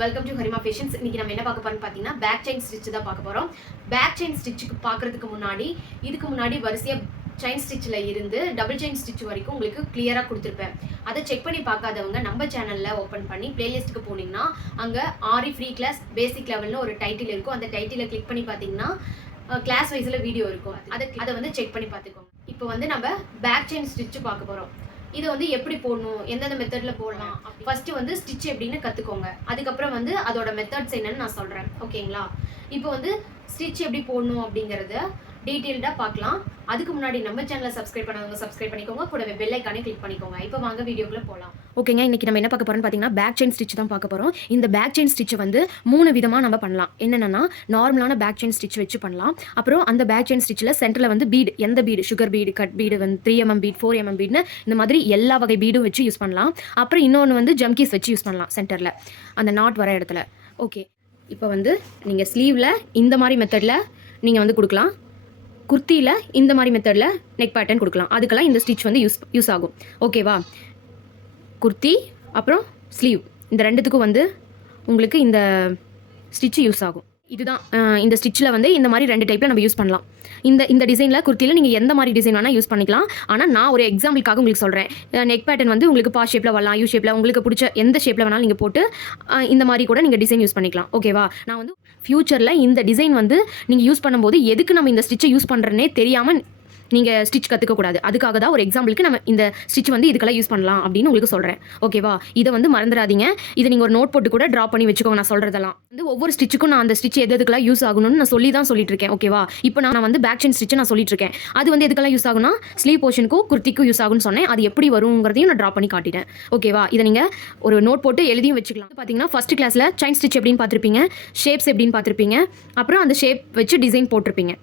Welcome to Harima fashions இன்னைக்கு நம்ம என்ன பார்க்க போறோம்னு பார்த்தீங்கன்னா பேக் செயின் ஸ்டிச் தான் பார்க்க போகிறோம் பேக் செயின் ஸ்டிச்சுக்கு பார்க்குறதுக்கு முன்னாடி இதுக்கு முன்னாடி வரிசையாக செயின் ஸ்டிச்சில் இருந்து டபுள் செயின் ஸ்டிச் வரைக்கும் உங்களுக்கு கிளியராக கொடுத்துருப்பேன். அதை செக் பண்ணி பார்க்காதவங்க நம்ம சேனலில் ஓப்பன் பண்ணி பிளேலிஸ்ட்டுக்கு போனீங்கன்னா அங்கே ஆரி ஃப்ரீ கிளாஸ் பேசிக் லெவலில் ஒரு டைட்டில் இருக்கும். அந்த டைட்டிலை கிளிக் பண்ணி பார்த்தீங்கன்னா கிளாஸ் வைஸில் வீடியோ இருக்கும். அதை அதை வந்து செக் பண்ணி பார்த்துக்கோங்க. இப்போ வந்து நம்ம பேக் செயின் ஸ்டிச்சு பார்க்க போகிறோம் இதை வந்து எப்படி போடணும் எந்தெந்த மெத்தடில் போடலாம் ஃபஸ்ட்டு வந்து ஸ்டிச் எப்படின்னு கற்றுக்கோங்க அதுக்கப்புறம் வந்து அதோட மெத்தட்ஸ் என்னன்னு நான் சொல்கிறேன் ஓகேங்களா இப்போ வந்து ஸ்டிச் எப்படி போடணும் அப்படிங்கிறத டீட்டெயில்டாக பார்க்கலாம். அதுக்கு முன்னாடி நம்ம சேனலை சப்ஸ்கிரைப் பண்ணவங்க சப்ஸ்கிரைப் பண்ணிக்கோங்க. கூடவே பெல் ஐக்கானே கிளிக் பண்ணிக்கோங்க. இப்போ வாங்க வீடியோக்குள்ளே போகலாம் ஓகேங்க இன்றைக்கி நம்ம என்ன பார்க்க போறோம்னு பார்த்தீங்கன்னா பேக் செயின் ஸ்டிச் தான் பார்க்க போகிறோம் இந்த பேக் செயின் ஸ்டிச்சை வந்து மூணு விதமாக நம்ம பண்ணலாம். என்னென்னா நார்மலான பேக் செயின் ஸ்டிச் வச்சு பண்ணலாம். அப்புறம் அந்த பேக் செயின் ஸ்டிச்சில் சென்டரில் வந்து பீடு எந்த bead sugar bead cut bead வந்து three MM bead four mm பீட்னு இந்த மாதிரி எல்லா வகை பீடும் வச்சு யூஸ் பண்ணலாம். அப்புறம் இன்னொன்று வந்து ஜம்கீஸ் வச்சு யூஸ் பண்ணலாம் சென்டரில் அந்த நாட் வர இடத்துல. ஓகே இப்போ வந்து நீங்கள் ஸ்லீவில் இந்த மாதிரி மெத்தடில் நீங்கள் வந்து கொடுக்கலாம். குர்த்தியில் இந்த மாதிரி மெத்தடில் நெக் பேட்டர்ன் கொடுக்கலாம். அதுக்கெல்லாம் இந்த ஸ்டிச் வந்து யூஸ் யூஸ் ஆகும். ஓகேவா குர்த்தி அப்புறம் ஸ்லீவ் இந்த ரெண்டுத்துக்கும் வந்து உங்களுக்கு இந்த ஸ்டிச்சு யூஸ் ஆகும். இதுதான் இந்த ஸ்டிச்சில் வந்து இந்த மாதிரி ரெண்டு டைப்பில் நம்ம யூஸ் பண்ணலாம். இந்த இந்த டிசைனில் குர்த்தியில் நீங்கள் எந்த மாதிரி டிசைன் வேணால் யூஸ் பண்ணிக்கலாம். ஆனால் நான் ஒரு எக்ஸாம்பிளுக்காக உங்களுக்கு சொல்கிறேன் நெக் பேட்டர்ன் வந்து உங்களுக்கு பா ஷேப்பில் வரலாம் யூ ஷேப்பில் உங்களுக்கு பிடிச்ச எந்த ஷேப்பில் வேணாலும் நீங்கள் போட்டு இந்த மாதிரி கூட நீங்கள் டிசைன் யூஸ் பண்ணிக்கலாம். ஓகேவா நான் வந்து ஃப்யூச்சரில் இந்த டிசைன் வந்து நீங்கள் யூஸ் பண்ணும்போது எதுக்கு நம்ம இந்த ஸ்டிச்சை யூஸ் பண்ணுறேன்னே தெரியாமல் நீங்கள் ஸ்டிச் கற்றுக்கக்கூடாது அதுக்காக தான் ஒரு எக்ஸாம்பிளுக்கு நம்ம இந்த ஸ்டிச் வந்து இதுக்கெல்லாம் யூஸ் பண்ணலாம் அப்படின்னு உங்களுக்கு சொல்கிறேன் ஓகேவா இதை வந்து மறந்துடாதீங்க. இதை நீங்கள் ஒரு நோட் போட்டு கூட ட்ரா பண்ணி வச்சுக்கோங்க நான் சொல்கிறதெல்லாம் வந்து ஒவ்வொரு ஸ்டிச்சுக்கும் நான் அந்த ஸ்டிச் எது எதுக்கெல்லாம் யூஸ் ஆகணும்னு நான் சொல்லி தான் சொல்லிட்டு இருக்கேன். ஓகேவா இப்போ நான் வந்து பேக் செயின் ஸ்டிச் நான் சொல்லிட்டு இருக்கேன். அது வந்து எதுக்கெல்லாம் யூஸ் ஆகும்னா ஸ்லீவ் போர்ஷனுக்கும் குர்த்திக்கும் யூஸ் ஆகும்னு சொன்னேன். அது எப்படி வருங்கிறதையும் நான் ட்ரா பண்ணி காட்டிட்டேன். ஓகேவா இதை நீங்கள் ஒரு நோட் போட்டு எழுதியும் வச்சுக்கலாம். பார்த்தீங்கன்னா ஃபஸ்ட் கிளாஸில் செயின் ஸ்டிச் எப்படின்னு பார்த்துருப்பீங்க. ஷேப்ஸ் எப்படின்னு பார்த்துருப்பீங்க. அப்புறம் அந்த ஷேப் வச்சு டிசைன் போட்டிருப்பீங்க.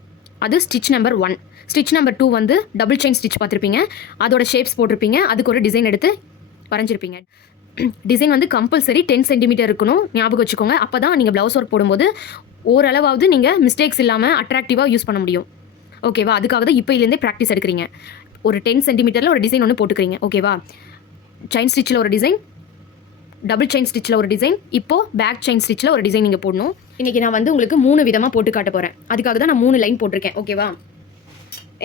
அது stitch number one stitch number two வந்து டபுள் செயின் ஸ்டிச் பார்த்துருப்பீங்க. அதோட ஷேப்ஸ் போட்டிருப்பீங்க. அதுக்கு ஒரு டிசைன் எடுத்து வரைஞ்சிருப்பீங்க. டிசைன் வந்து கம்பல்சரி டென் சென்டிமீட்டர் இருக்கணும். ஞாபகம் வச்சுக்கோங்க. அப்போ தான் நீங்கள் ப்ளவுஸ் ஒர்க் போடும்போது ஓரளவாவது நீங்கள் மிஸ்டேக்ஸ் இல்லாமல் அட்ராக்டிவாக யூஸ் பண்ண முடியும். ஓகேவா அதுக்காக தான் இப்போலேருந்தே ப்ராக்டிஸ் எடுக்கிறீங்க. ஒரு டென் சென்டிமீட்டரில் ஒரு டிசைன் ஒன்று போட்டுக்கிறீங்க. ஓகேவா செயின் ஸ்டிச்சில் ஒரு டிசைன் டபுள் செயின் ஸ்டிச்சில் ஒரு டிசைன். இப்போ பேக் செயின் ஸ்டிச்சில் ஒரு டிசைன் நீங்கள் போடணும். இன்றைக்கி நான் வந்து உங்களுக்கு மூணு விதமாக போட்டு காட்ட போகிறேன் அதுக்காக தான் நான் மூணு லைன் போட்டிருக்கேன். ஓகேவா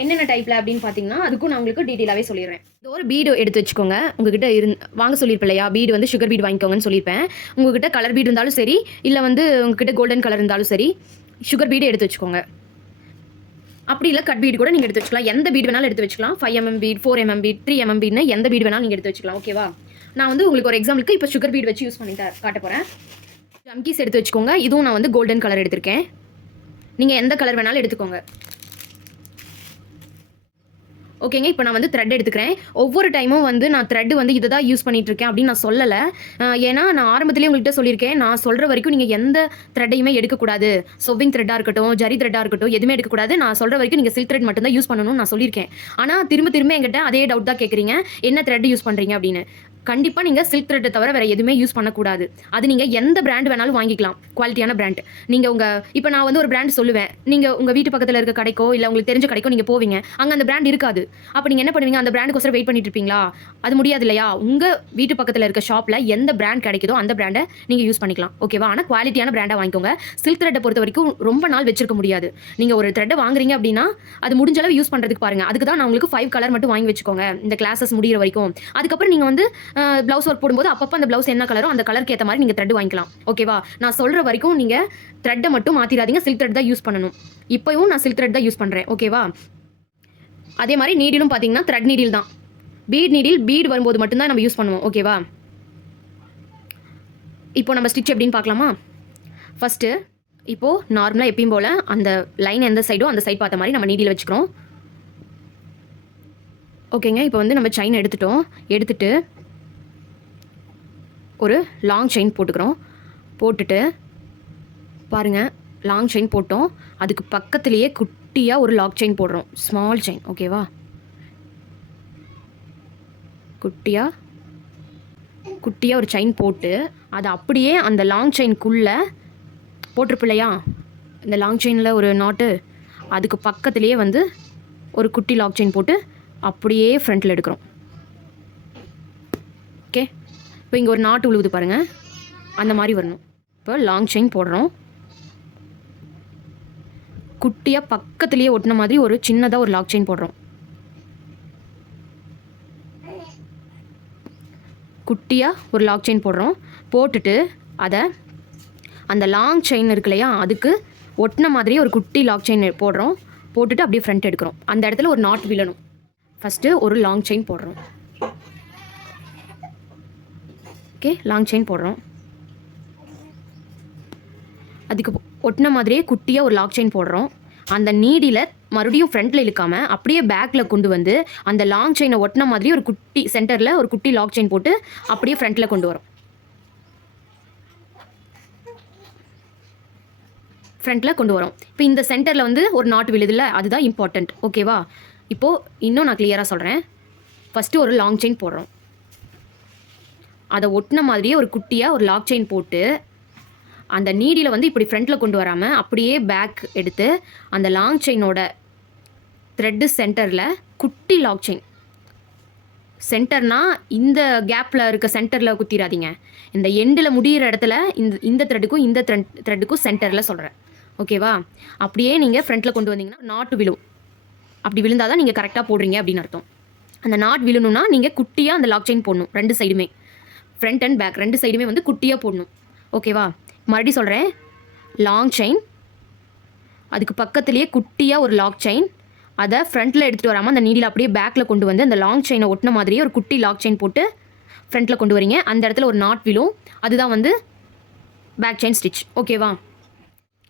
என்னென்ன டைப்பில் அப்படின்னு பார்த்தீங்கன்னா அதுக்கும் நான் உங்களுக்கு டீட்டெயிலாகவே சொல்லிடுறேன். இது ஒரு பீடு எடுத்து வச்சுக்கோங்க. உங்ககிட்ட இருந்து வாங்க சொல்லியிருப்பேன் இல்லையா? பீடு வந்து சுகர் பீடு வாங்கிக்கோங்கன்னு சொல்லியிருப்பேன். உங்ககிட்ட கலர் பீடு இருந்தாலும் சரி இல்லை வந்து உங்ககிட்ட கோல்டன் கலர் இருந்தாலும் சரி சுகர் பீடு எடுத்து வச்சுக்கோங்க. அப்படி இல்லை கட் பீடு கூட நீங்கள் எடுத்து வச்சுக்கலாம். எந்த பீடு வேணாலும் எடுத்து வச்சுக்கலாம். Five mm bead four mm bead three mm பீட்னு எந்த பீடு வேணாலும் நீங்கள் எடுத்து வச்சுக்கலாம். ஓகேவா நான் வந்து உங்களுக்கு ஒரு எக்ஸாம்பிளுக்கு இப்போ சுகர் பீட் வச்சு யூஸ் பண்ணி தா- காட்ட போகிறேன் ஜம்கீஸ் எடுத்து வச்சுக்கோங்க. இதுவும் நான் வந்து கோல்டன் கலர் எடுத்திருக்கேன். நீங்கள் எந்த கலர் வேணாலும் எடுத்துக்கோங்க. ஓகேங்க இப்போ நான் வந்து த்ரெட் எடுத்துக்கிறேன். ஒவ்வொரு டைமும் வந்து நான் த்ரெட் வந்து இதை தான் யூஸ் பண்ணிகிட்ருக்கேன் அப்படின்னு நான் சொல்லலை. ஏன்னா நான் ஆரம்பத்திலேயே உங்கள்கிட்ட சொல்லியிருக்கேன். நான் சொல்கிற வரைக்கும் நீங்கள் எந்த த்ரெட்டையுமே எடுக்கக்கூடாது. சொவ்விங் த்ரெட்டாக இருக்கட்டும் ஜரி த்ரெட்டாக இருக்கட்டும் எதுவுமே எடுக்கக்கூடாது. நான் சொல்கிற வரைக்கும் நீங்கள் சில்க் த்ரெட் மட்டும் தான் யூஸ் பண்ணணும்னு நான் சொல்லியிருக்கேன். ஆனால் திரும்ப திரும்ப எங்கிட்ட அதே டவுட் தான் கேட்குறீங்க என்ன த்ரெட் யூஸ் பண்ணுறீங்க அப்படின்னு. கண்டிப்பாக நீங்கள் சில்க் த்ரெட்டை தவிர வேறு எதுவுமே யூஸ் பண்ணக்கூடாது. அது நீங்கள் எந்த பிராண்ட் வேணாலும் வாங்கிக்கலாம். குவாலிட்டியான பிராண்ட் நீங்கள் உங்கள் இப்போ நான் வந்து ஒரு பிராண்ட் சொல்லுவேன். நீங்கள் உங்கள் வீட்டு பக்கத்தில் இருக்க கடைக்கோ இல்லை உங்களுக்கு தெரிஞ்ச கடைக்கோ நீங்கள் போவீங்க. அங்கே அந்த பிராண்ட் இருக்காது. அப்போ நீங்கள் என்ன பண்ணுவீங்க? அந்த பிராண்டுக்கோசரம் வெயிட் பண்ணிட்டு இருப்பீங்களா? அது முடியாது இல்லையா? உங்கள் வீட்டு பக்கத்தில் இருக்க ஷாப்பில் எந்த பிராண்ட் கிடைக்குதோ அந்த பிராண்டை நீங்கள் யூஸ் பண்ணிக்கலாம். ஓகேவா ஆனால் குவாலிட்டியான பிராண்டாக வாங்கிக்கோங்க. சில்க் த்ரெட்டை பொறுத்த வரைக்கும் ரொம்ப நாள் வச்சிருக்க முடியாது. நீங்கள் ஒரு த்ரெட்டை வாங்குறீங்க அப்படின்னா அது முடிஞ்ச அளவு யூஸ் பண்ணுறதுக்கு பாருங்கள் அதுக்கு தான் நான் உங்களுக்கு ஃபைவ் கலர் மட்டும் வாங்கி வச்சுக்கோங்க. இந்த கிளாஸஸ் முடிகிற வரைக்கும். அதுக்கப்புறம் நீங்கள் வந்து ப்ளவுஸ் ஒர்க் போடும்போது அப்பப்போ அந்த ப்ளவுஸ் என்ன கலரோ அந்த கலருக்கு ஏற்ற மாதிரி நீங்கள் த்ரெட் வாங்கிக்கலாம். ஓகேவா நான் சொல்கிற வரைக்கும் நீங்கள் த்ரெட்டை மட்டும் மாற்றிடாதீங்க சில்க் த்ரெட் தான் யூஸ் பண்ணணும். இப்போயும் நான் சில்க் த்ரெட் தான் யூஸ் பண்ணுறேன் ஓகேவா அதே மாதிரி நீடிலும் பார்த்தீங்கன்னா த்ரெட் நீடில் தான். பீட் நீடில் பீட் வரும்போது மட்டும்தான் நம்ம யூஸ் பண்ணுவோம். ஓகேவா இப்போ நம்ம ஸ்டிச் எப்படின்னு பார்க்கலாமா? ஃபஸ்ட்டு இப்போது நார்மலாக எப்பயும் போல் அந்த லைன் எந்த சைடோ அந்த சைட் பார்த்த மாதிரி நம்ம நீடியில் வச்சுக்கிறோம். ஓகேங்க இப்போ வந்து நம்ம செயின் எடுத்துட்டோம். எடுத்துட்டு ஒரு லாங் செயின் போட்டுக்கிறோம். போட்டுட்டு பாருங்கள் லாங் செயின் போட்டோம். அதுக்கு பக்கத்துலேயே குட்டியாக ஒரு லாக் செயின் போடுறோம். ஸ்மால் செயின் ஓகேவா குட்டியாக குட்டியாக ஒரு செயின் போட்டு அதை அப்படியே அந்த லாங் செயின்குள்ளே போட்டிருப்பில்லையா இந்த லாங் செயினில் ஒரு நாட்டு அதுக்கு பக்கத்துலேயே வந்து ஒரு குட்டி லாக் செயின் போட்டு அப்படியே ஃப்ரண்ட்டில் எடுக்கிறோம் ஓகே இப்போ இங்கே ஒரு நாட்டு உழுவுது பாருங்கள் அந்த மாதிரி வரணும். இப்போ லாங் செயின் போடுறோம். குட்டியாக பக்கத்துலேயே ஒட்டின மாதிரி ஒரு சின்னதாக ஒரு லாக் செயின் போடுறோம். குட்டியாக ஒரு லாக் செயின் போடுறோம். போட்டுட்டு அதை அந்த லாங் செயின் இருக்கு இல்லையா அதுக்கு ஒட்டின மாதிரி ஒரு குட்டி லாக் செயின் போடுறோம். போட்டுட்டு அப்படியே ஃப்ரண்ட் எடுக்கிறோம். அந்த இடத்துல ஒரு நாட் விழணும். ஃபஸ்ட்டு ஒரு லாங் செயின் போடுறோம். ஓகே லாங் செயின் போடுறோம். அதுக்கு ஒட்டின மாதிரியே குட்டியாக ஒரு லாக் செயின் போடுறோம். அந்த நீடியில் மறுபடியும் ஃப்ரண்ட்டில் இழுக்காமல் அப்படியே பேக்கில் கொண்டு வந்து அந்த லாங் செயினை ஒட்டின மாதிரி ஒரு குட்டி சென்டரில் ஒரு குட்டி லாக் செயின் போட்டு அப்படியே ஃப்ரண்ட்டில் கொண்டு வரோம். ஃப்ரண்ட்டில் கொண்டு வரோம். இப்போ இந்த சென்டரில் வந்து ஒரு நாட் விழுதில்ல அதுதான் இம்பார்ட்டண்ட் ஓகேவா இப்போது இன்னும் நான் கிளியராக சொல்கிறேன் ஃபஸ்ட்டு ஒரு லாங் செயின் போடுறோம். அதை ஒட்டின மாதிரியே ஒரு குட்டியாக ஒரு லாக் செயின் போட்டு அந்த நீடியில் வந்து இப்படி ஃப்ரண்ட்டில் கொண்டு வராமல் அப்படியே பேக் எடுத்து அந்த லாங் செயினோட த்ரெட்டு சென்டரில் குட்டி லாக் செயின் சென்டர்னால் இந்த கேப்பில் இருக்க சென்டரில் குத்திராதீங்க இந்த எண்டில் முடியிற இடத்துல இந்த இந்த த்ரெட்டுக்கும் இந்த த்ரெட் த்ரெட்டுக்கும் சென்டரில் சொல்கிறேன் ஓகேவா அப்படியே நீங்கள் ஃப்ரண்ட்டில் கொண்டு வந்தீங்கன்னா நாட்டு விழும். அப்படி விழுந்தால் தான் நீங்கள் கரெக்டாக போடுறீங்க அப்படின்னு அர்த்தம். அந்த நாட் விழுணும்னா நீங்கள் குட்டியாக அந்த லாக் செயின் போடணும் ரெண்டு சைடுமே ஃப்ரண்ட் அண்ட் பேக் ரெண்டு சைடுமே வந்து குட்டியாக போடணும். ஓகேவா மறுபடியும் சொல்கிறேன் லாங் செயின் அதுக்கு பக்கத்துலேயே குட்டியாக ஒரு லாக் செயின் அதை ஃப்ரண்ட்டில் எடுத்துகிட்டு வராமல் அந்த நீடியில் அப்படியே பேக்கில் கொண்டு வந்து அந்த லாங் செயினை ஒட்டின மாதிரியே ஒரு குட்டி லாக் செயின் போட்டு ஃப்ரண்ட்டில் கொண்டு வரீங்க. அந்த இடத்துல ஒரு நாட் விழும். அதுதான் வந்து பேக் செயின் ஸ்டிச் ஓகேவா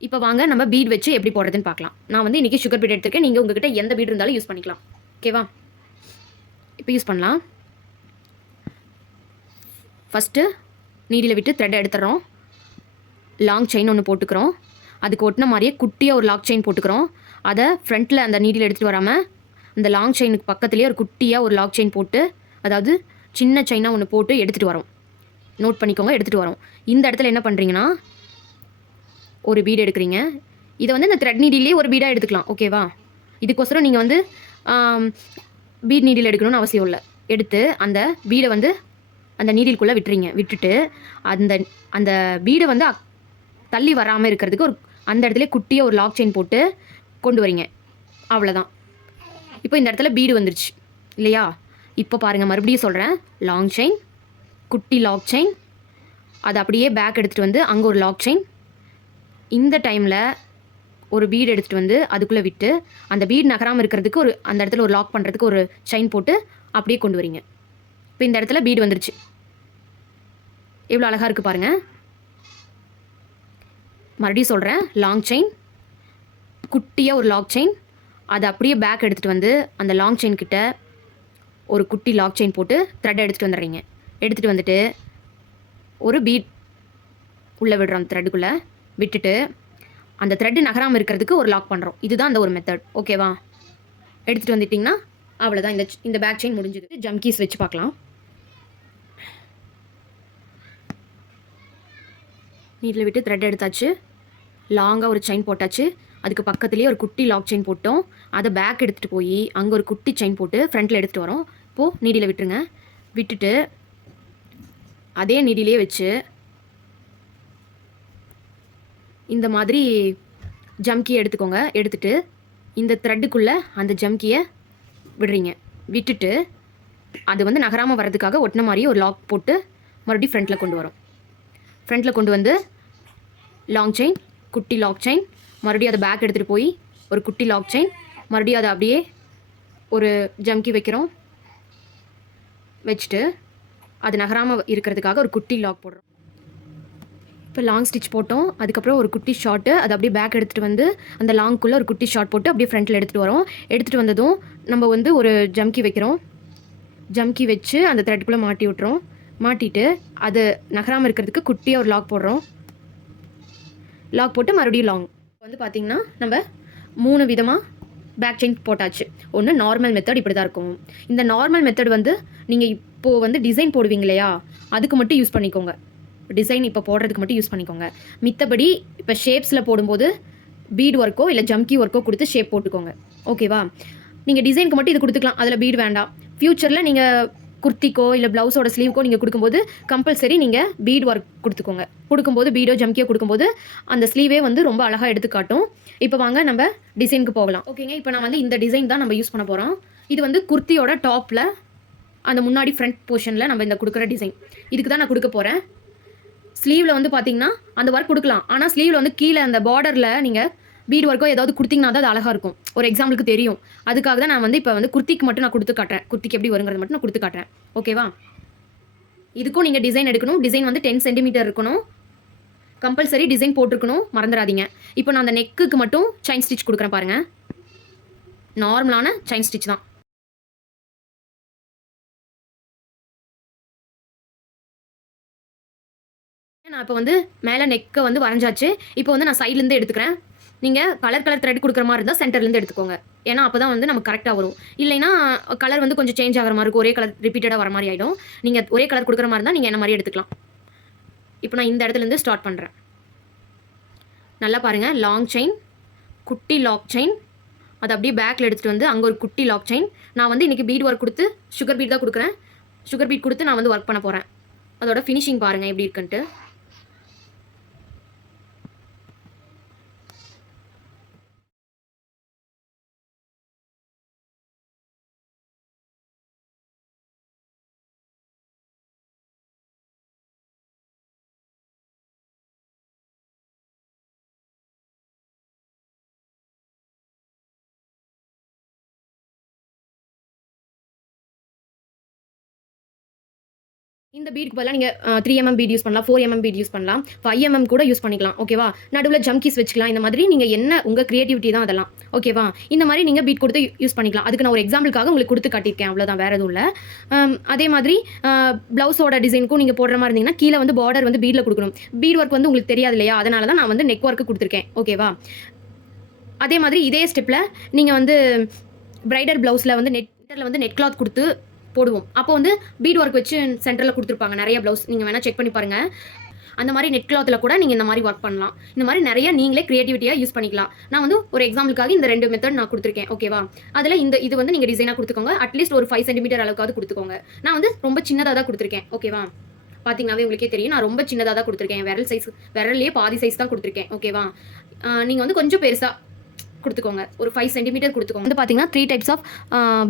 இப்போ வாங்க நம்ம பீட் வச்சு எப்படி போடுறதுன்னு பார்க்கலாம். நான் வந்து இன்றைக்கி சுகர் பீட் எடுத்துருக்கேன். நீங்கள் உங்ககிட்ட எந்த பீட் இருந்தாலும் யூஸ் பண்ணிக்கலாம். ஓகேவா இப்போ யூஸ் பண்ணலாம். ஃபஸ்ட்டு நீடியில் விட்டு த்ரெட் எடுத்துடுறோம் லாங் செயின் ஒன்று போட்டுக்கிறோம். அதுக்கு ஒட்டின மாதிரியே குட்டியாக ஒரு லாக் செயின் போட்டுக்கிறோம். அதை ஃப்ரண்ட்டில் அந்த நீடியில் எடுத்துகிட்டு வராமல் அந்த லாங் செயினுக்கு பக்கத்துலேயே ஒரு குட்டியாக ஒரு லாக் செயின் போட்டு அதாவது சின்ன செயினாக ஒன்று போட்டு எடுத்துகிட்டு வரோம். நோட் பண்ணிக்கோங்க எடுத்துகிட்டு வரோம். இந்த இடத்துல என்ன பண்ணுறீங்கன்னா ஒரு பீடு எடுக்கிறீங்க. இதை வந்து இந்த த்ரெட் நீடிலே ஒரு பீடாக எடுத்துக்கலாம். ஓகேவா இதுக்கோசரம் நீங்கள் வந்து பீட் நீடில் எடுக்கணும்னு அவசியம் இல்லை. எடுத்து அந்த பீடை வந்து அந்த நீடிலுக்குள்ளே விட்டுறீங்க விட்டுட்டு அந்த அந்த பீடை வந்து அக்- தள்ளி வராமல் இருக்கிறதுக்கு ஒரு அந்த இடத்துல குட்டியாக ஒரு லாக் செயின் போட்டு கொண்டு வரீங்க. அவ்வளோதான் இப்போ இந்த இடத்துல பீடு வந்துருச்சு இல்லையா? இப்போ பாருங்கள் மறுபடியும் சொல்கிறேன் லாங் செயின் குட்டி லாக் செயின் அதை அப்படியே பேக் எடுத்துகிட்டு வந்து அங்கே ஒரு லாக் செயின் இந்த டைமில் ஒரு பீடு எடுத்துகிட்டு வந்து அதுக்குள்ளே விட்டு அந்த பீடு நகராமல் இருக்கிறதுக்கு ஒரு அந்த இடத்துல ஒரு லாக் பண்ணுறதுக்கு ஒரு செயின் போட்டு அப்படியே கொண்டு வரீங்க. இப்போ இந்த இடத்துல பீடு வந்துருச்சு. எவ்வளோ அழகாக இருக்குது பாருங்கள் மறுபடியும் சொல்கிறேன் லாங் செயின் குட்டியாக ஒரு லாக் செயின் அதை அப்படியே பேக் எடுத்துகிட்டு வந்து அந்த லாங் செயின் கிட்ட ஒரு குட்டி லாக் செயின் போட்டு த்ரெட் எடுத்துகிட்டு வந்துடுறீங்க. எடுத்துகிட்டு வந்துட்டு ஒரு பீட் உள்ளே விடுறோம் அந்த த்ரெட்டுக்குள்ளே விட்டுட்டு அந்த த்ரெட்டு நகராமல் இருக்கிறதுக்கு ஒரு லாக் பண்ணுறோம் இதுதான் அந்த ஒரு மெத்தட் ஓகேவா எடுத்துகிட்டு வந்துட்டிங்கன்னா அவ்வளோதான் இந்த இந்த பேக் செயின் முடிஞ்சது. ஜம்கீஸ் வச்சு பார்க்கலாம். நீட்டில் விட்டு த்ரெட் எடுத்தாச்சு. லாங்காக ஒரு செயின் போட்டாச்சு. அதுக்கு பக்கத்துலேயே ஒரு குட்டி லாக் செயின் போட்டோம். அதை பேக் எடுத்துகிட்டு போய் அங்கே ஒரு குட்டி செயின் போட்டு ஃப்ரண்ட்டில் எடுத்துகிட்டு வரோம். இப்போது நீடியில் விட்டுருங்க. விட்டுட்டு அதே நீடிலே வச்சு இந்த மாதிரி ஜம்கியை எடுத்துக்கோங்க. எடுத்துட்டு இந்த த்ரெட்டுக்குள்ளே அந்த ஜம்கியை விடுறீங்க. விட்டுட்டு அது வந்து நகராமல் வர்றதுக்காக ஒட்டின மாதிரியே ஒரு லாக் போட்டு மறுபடியும் ஃப்ரண்ட்டில் கொண்டு வரோம். ஃப்ரண்ட்டில் கொண்டு வந்து லாங் செயின் குட்டி லாக் செயின் மறுபடியும் அதை பேக் எடுத்துகிட்டு போய் ஒரு குட்டி லாக் செயின் மறுபடியும் அதை அப்படியே ஒரு ஜம்கி வைக்கிறோம். வச்சுட்டு அது நகராமல் இருக்கிறதுக்காக ஒரு குட்டி லாக் போடுறோம். இப்போ லாங் ஸ்டிச் போட்டோம். அதுக்கப்புறம் ஒரு குட்டி ஷார்ட்டு அதை அப்படியே பேக் எடுத்துகிட்டு வந்து அந்த லாங்குக்குள்ளே ஒரு குட்டி ஷார்ட் போட்டு அப்படியே ஃப்ரண்ட்டில் எடுத்துகிட்டு வரோம். எடுத்துகிட்டு வந்ததும் நம்ம வந்து ஒரு ஜம்கி வைக்கிறோம். ஜம்கி வச்சு அந்த த்ரெட்டுக்குள்ளே மாட்டி விட்டுறோம். மாட்டிட்டு அது நகராமல் இருக்கிறதுக்கு குட்டியாக ஒரு லாக் போடுறோம். லாக் போட்டு மறுபடியும் லாங் வந்து பார்த்திங்கன்னா நம்ம மூணு விதமாக பேக் செயின் போட்டாச்சு. ஒன்று நார்மல் மெத்தட் இப்படி தான் இருக்கும். இந்த நார்மல் மெத்தட் வந்து நீங்கள் இப்போது வந்து டிசைன் போடுவீங்க இல்லையா? அதுக்கு மட்டும் யூஸ் பண்ணிக்கோங்க. டிசைன் இப்போ போடுறதுக்கு மட்டும் யூஸ் பண்ணிக்கோங்க. மித்தபடி இப்போ ஷேப்ஸில் போடும்போது பீட் ஒர்க்கோ இல்லை ஜம்கி ஒர்க்கோ கொடுத்து ஷேப் போட்டுக்கோங்க. ஓகேவா நீங்கள் டிசைனுக்கு மட்டும் இது கொடுத்துக்கலாம். அதில் பீட் வேண்டாம். ஃப்யூச்சரில் நீங்கள் குர்த்திக்கோ இல்லை ப்ளவுஸோட ஸ்லீவ்க்கோ நீங்கள் கொடுக்கும்போது கம்பல்சரி நீங்கள் பீட் ஒர்க் கொடுத்துக்கோங்க. கொடுக்கும்போது பீடோ ஜம்கியோ கொடுக்கும்போது அந்த ஸ்லீவே வந்து ரொம்ப அழகாக எடுத்து காட்டும் இப்போ வாங்க நம்ம டிசைனுக்கு போகலாம். ஓகேங்க இப்போ நான் வந்து இந்த டிசைன் தான் நம்ம யூஸ் பண்ண போகிறோம் இது வந்து குர்த்தியோட டாப்பில் அந்த முன்னாடி ஃப்ரண்ட் போர்ஷனில் நம்ம இந்த கொடுக்குற டிசைன் இதுக்கு தான் நான் கொடுக்க போகிறேன் ஸ்லீவில் வந்து பார்த்தீங்கன்னா அந்த ஒர்க் கொடுக்கலாம். ஆனால் ஸ்லீவில் வந்து கீழே அந்த பார்டரில் நீங்கள் பீட் ஒர்க்கோ ஏதாவது கொடுத்தீங்கன்னா தான் அது அழகாக இருக்கும். ஒரு எக்ஸாம்பிளுக்கு தெரியும். அதுக்காக தான் நான் வந்து இப்போ வந்து குர்த்திக்கு மட்டும் நான் கொடுத்து காட்டுறேன். குர்த்திக்கு எப்படி வருங்கிறது மட்டும் நான் கொடுத்து காட்டுறேன். ஓகேவா இதுக்கும் நீங்கள் டிசைன் எடுக்கணும். டிசைன் வந்து டென் சென்டிமீட்டர் இருக்கணும். கம்பல்சரி டிசைன் போட்டிருக்கணும். மறந்துடாதீங்க. இப்போ நான் அந்த நெக்குக்கு மட்டும் செயின் ஸ்டிச் கொடுக்குறேன் பாருங்கள் நார்மலான செயின் ஸ்டிச் தான். நான் இப்போ வந்து மேலே நெக்கை வந்து வரைஞ்சாச்சு. இப்போ வந்து நான் சைட்லேருந்து எடுத்துக்கிறேன். நீங்கள் கலர் கலர் த்ரெட் கொடுக்குற மாதிரி இருந்தால் சென்டர்லேருந்து எடுத்துக்கோங்க. ஏன்னா அப்போ தான் வந்து நமக்கு கரெக்டாக வரும். இல்லைன்னா கலர் வந்து கொஞ்சம் சேஞ்ச் ஆகிற மாதிரி இருக்கும். ஒரே கலர் ரிப்பீட்டடாக வர மாதிரி ஆகிடும் நீங்கள் ஒரே கலர் கொடுக்குற மாதிரி இருந்தால் நீங்கள் என்ன மாதிரி எடுத்துக்கலாம்? இப்போ நான் இந்த இடத்துலேருந்து ஸ்டார்ட் பண்ணுறேன் நல்லா பாருங்கள் லாங் செயின் குட்டி லாக் செயின் அது அப்படியே பேக்கில் எடுத்துகிட்டு வந்து அங்கே ஒரு குட்டி லாக் செயின் நான் வந்து இன்றைக்கி பீட் ஒர்க் கொடுத்து சுகர் பீட் தான் கொடுக்குறேன். சுகர் பீட் கொடுத்து நான் வந்து ஒர்க் பண்ண போகிறேன் அதோட ஃபினிஷிங் பாருங்கள் எப்படி இருக்குன்ட்டு. இந்த பீட்க்கு பதிலாக நீங்கள் த்ரீ எம்எம் பீட் யூஸ் பண்ணலாம் ஃபோர் எம்எம் பீட் யூஸ் பண்ணலாம் ஃபைவ் எம்எம் கூட யூஸ் பண்ணிக்கலாம் ஓகேவா நடுவில் ஜம்கீஸ் வச்சுக்கலாம் இந்த மாதிரி நீங்கள் என்ன உங்கள் க்ரியேட்டிவிட்டி தான் அதெல்லாம் ஓகேவா இந்த மாதிரி நீங்கள் பீட் கொடுத்து யூஸ் பண்ணிக்கலாம். அதுக்கு நான் ஒரு எக்ஸாம்பிளுக்காக உங்களுக்கு கொடுத்து காட்டியிருக்கேன் அவ்வளோதான் வேறு எதுவும் இல்லை. அதே மாதிரி ப்ளவுஸோட டிசைனுக்கும் நீங்கள் போடுற மாதிரி இருந்தீங்கன்னா கீழே வந்து பார்டர் வந்து பீடில் கொடுக்கணும். பீட் ஒர்க் வந்து உங்களுக்கு தெரியாது இல்லையா? அதனால தான் நான் வந்து நெக் ஒர்க்கு கொடுத்துருக்கேன் ஓகேவா அதே மாதிரி இதே ஸ்டெப்பில் நீங்கள் வந்து ப்ரைடல் ப்ளவுஸில் வந்து நெட்டில் வந்து நெட் கிளாத் கொடுத்து போடுவோம். அப்போ வந்து பீட் ஒர்க் வச்சு சென்டரில் கொடுத்துருப்பாங்க. நிறைய ப்ளவுஸ் நீங்கள் வேணால் செக் பண்ணி பாருங்கள் அந்த மாதிரி நெட் கிளாத்தில் கூட நீங்கள் இந்த மாதிரி ஒர்க் பண்ணலாம். இந்த மாதிரி நிறைய நீங்களே க்ரியேட்டிவிட்டியாக யூஸ் பண்ணிக்கலாம். நான் வந்து ஒரு எக்ஸாம்பிளுக்காக இந்த ரெண்டு மெத்தட் நான் கொடுத்துருக்கேன். ஓகேவா அதில் இந்த இது வந்து நீங்கள் டிசைனாக கொடுத்துக்கோங்க. அட்லீஸ்ட் ஒரு ஃபைவ் சென்டிமீட்டர் அளவுக்காவது கொடுத்துக்கோங்க. நான் வந்து ரொம்ப சின்னதாக தான் கொடுத்துருக்கேன். ஓகேவா பார்த்தீங்கன்னாவே உங்களுக்கே தெரியும். நான் ரொம்ப சின்னதாக தான் கொடுத்துருக்கேன். விரல் சைஸ் விரல்லையே பாதி சைஸ் தான் கொடுத்துருக்கேன். ஓகேவா நீங்கள் வந்து கொஞ்சம் பெருசாக கொடுத்துக்கோங்க. ஒரு ஃபைவ் சென்டிமீட்டர் கொடுத்துக்கோங்க. வந்து பார்த்தீங்கன்னா three types of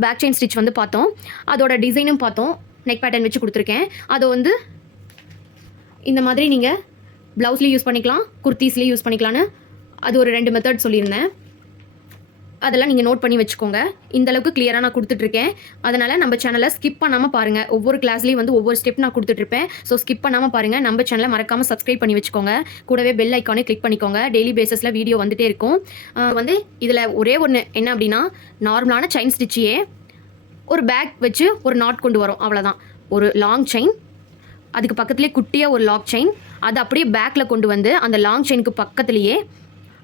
back chain stitch வந்து பார்த்தோம். அதோட டிசைனும் பார்த்தோம். நெக் பேட்டர்ன் வச்சு கொடுத்துருக்கேன். அதை வந்து இந்த மாதிரி நீங்கள் ப்ளவுஸ்லேயும் யூஸ் பண்ணிக்கலாம் குர்த்திஸ்லேயும் யூஸ் பண்ணிக்கலான்னு அது ஒரு ரெண்டு மெத்தட் சொல்லியிருந்தேன். அதெல்லாம் நீங்கள் நோட் பண்ணி வச்சுக்கோங்க. இந்த அளவுக்கு கிளியராக நான் கொடுத்துட்ருக்கேன். அதனால் நம்ம சேனலை ஸ்கிப் பண்ணாமல் பாருங்கள் ஒவ்வொரு கிளாஸ்லேயும் வந்து ஒவ்வொரு ஸ்டெப் நான் கொடுத்துட்ருப்பேன். ஸோ ஸ்கிப் பண்ணாமல் பாருங்கள் நம்ம சேனலை மறக்காமல் சப்ஸ்கிரைப் பண்ணி வச்சுக்கோங்க. கூடவே பெல் ஐக்கானே கிளிக் பண்ணிக்கோங்க. டெய்லி பேஸஸில் வீடியோ வந்துட்டே இருக்கும். வந்து இதில் ஒரே ஒன்று என்ன அப்படின்னா நார்மலான செயின் ஸ்டிச்சியே ஒரு பேக் வச்சு ஒரு நாட் கொண்டு வரும். அவ்வளோதான் ஒரு லாங் செயின் அதுக்கு பக்கத்துலேயே குட்டியாக ஒரு லாக் செயின் அதை அப்படியே பேக்கில் கொண்டு வந்து அந்த லாங் செயினுக்கு பக்கத்துலேயே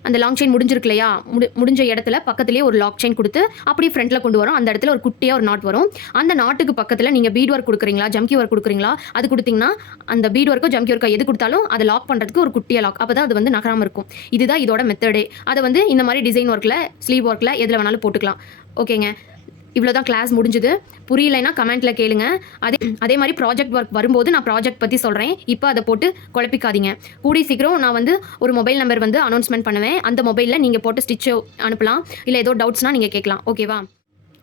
அந்த லாங் செயின் முடிஞ்சிருக்கு இல்லையா முடி முடிஞ்ச இடத்துல பக்கத்துலேயே ஒரு லாக் செயின் கொடுத்து அப்படியே ஃப்ரண்ட்டில் கொண்டு வரும். அந்த இடத்துல ஒரு குட்டியாக ஒரு நாட் வரும். அந்த நாட்டுக்கு பக்கத்தில் நீங்கள் பீட் ஒர்க் கொடுக்குறீங்களா? ஜம்கி ஒர்க் கொடுக்குறீங்களா? அது கொடுத்தீங்கன்னா அந்த பீட் ஒர்க்கோ ஜம்கி ஒர்க்கோ எது கொடுத்தாலும் அதை லாக் பண்ணுறதுக்கு ஒரு குட்டியாக லாக் அப்போ தான் அது வந்து நகராமல் இருக்கும். இதுதான் இதோட மெத்தடே அதை வந்து இந்த மாதிரி டிசைன் ஒர்க்கில் ஸ்லீவ் ஒர்க்கில் எதில் வேணாலும் போட்டுக்கலாம். ஓகேங்க இவ்வளோ தான் கிளாஸ் முடிஞ்சுது. புரியலைன்னா கமெண்ட்டில் கேளுங்க. அதே அதே மாதிரி ப்ராஜெக்ட் ஒர்க் வரும்போது நான் ப்ராஜெக்ட் பற்றி சொல்கிறேன் இப்போ அதை போட்டு குழப்பிக்காதீங்க. கூடி சீக்கிரம் நான் வந்து ஒரு மொபைல் நம்பர் வந்து அனௌன்ஸ்மெண்ட் பண்ணுவேன். அந்த மொபைலில் நீங்கள் போட்டு ஸ்டிச்சோ அனுப்பலாம். இல்லை ஏதோ டவுட்ஸ்னால் நீங்கள் கேட்கலாம். ஓகேவா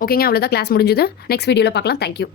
ஓகேங்க அவ்வளோதான் கிளாஸ் முடிஞ்சுது. நெக்ஸ்ட் வீடியோவில் பார்க்கலாம். தேங்க்யூ